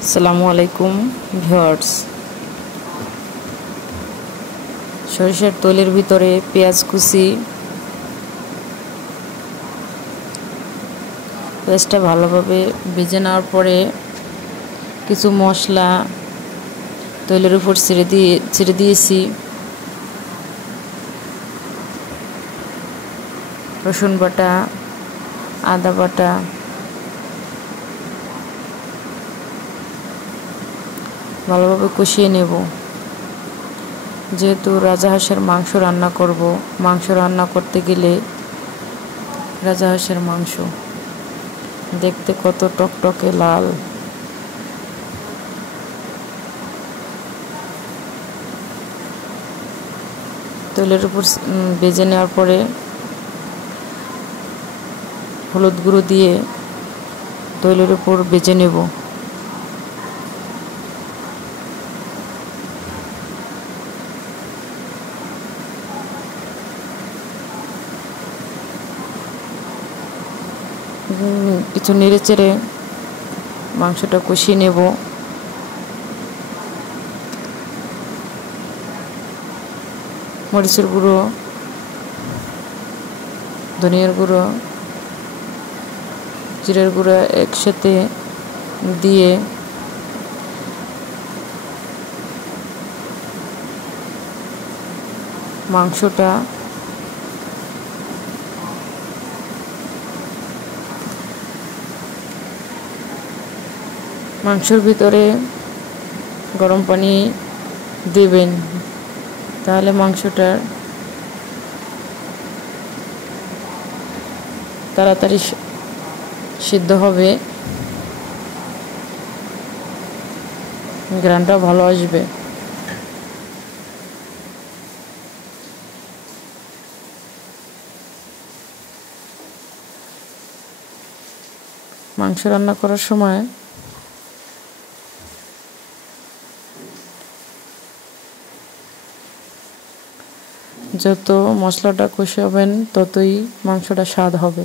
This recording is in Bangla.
আসসালামু আলাইকুম ভিউয়ার্স। সরিষার তেলের ভিতরে পেঁয়াজ কুচি, পেঁয়াজটা ভালোভাবে ভেজে নেওয়ার পরে কিছু মশলা তেলের উপর ছেড়ে দিয়েছি। রসুন বাটা, আদা বাটা, ভালোভাবে কষিয়ে নেব। যেহেতু রাজহাঁসের মাংস রান্না করব, মাংস রান্না করতে গেলে রাজহাঁসের মাংস দেখতে কত টকটকে লাল, তেলের উপর ভেজে নেওয়ার পরে হলুদ গুঁড়ো দিয়ে তেলের উপর ভেজে নেব। কিছু নেড়ে চেড়ে মাংসটা কষিয়ে নেব। মরিচের গুঁড়ো, ধনিয়ার গুঁড়ো, জিরার গুঁড়ো একসাথে দিয়ে মাংসের ভিতরে গরম পানি দেবেন, তাহলে মাংসটা তাড়াতাড়ি সিদ্ধ হবে, ঘ্রাণটা ভালো আসবে। মাংস রান্না করার সময় যত মশলাটা কষাবেন ততই মাংসটা স্বাদ হবে।